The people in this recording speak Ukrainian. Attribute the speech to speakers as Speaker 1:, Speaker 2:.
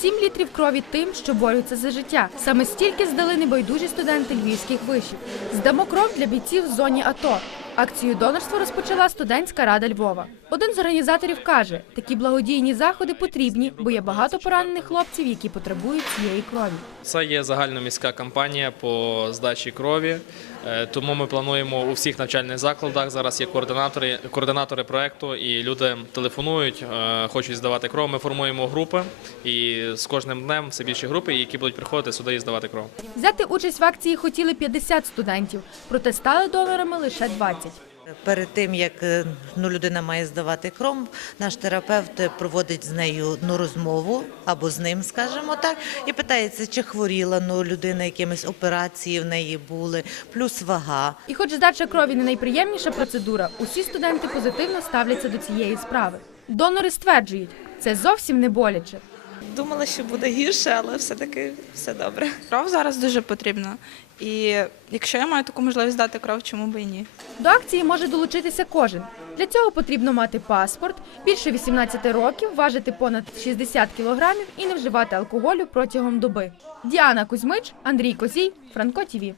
Speaker 1: 7 літрів крові тим, що борються за життя. Саме стільки здали небайдужі студенти львівських вишів. Здамо кров для бійців в зоні АТО. Акцію донорства розпочала студентська рада Львова. Один з організаторів каже, такі благодійні заходи потрібні, бо є багато поранених хлопців, які потребують цієї крові.
Speaker 2: Це є загальноміська кампанія по здачі крові. Е, Тому ми плануємо у всіх навчальних закладах. Зараз є координатори, координатори проекту, і люди телефонують, е, хочуть здавати кров. Ми формуємо групи, і з кожним днем все більше групи, які будуть приходити сюди і здавати кров.
Speaker 1: Взяти участь в акції хотіли 50 студентів, проте стали донорами лише 20.
Speaker 3: Перед тим як е, ну, людина має здавати кров, наш терапевт проводить з нею ну, розмову або з ним, скажімо так, і питається, чи хворіла ну, людина, якимись операції в неї були, плюс вага.
Speaker 1: І хоч здача крові не найприємніша процедура, усі студенти позитивно ставляться до цієї справи. Донори стверджують, це зовсім не боляче.
Speaker 4: Думала, що буде гірше, але все-таки все добре.
Speaker 5: Кров зараз дуже потрібна. І якщо я маю таку можливість дати кров, чому би і ні?
Speaker 1: До акції може долучитися кожен. Для цього потрібно мати паспорт, більше 18 років, важити понад 60 кілограмів і не вживати алкоголю протягом доби. Діана Кузьмич, Андрій Козій, Франко ТІВІ.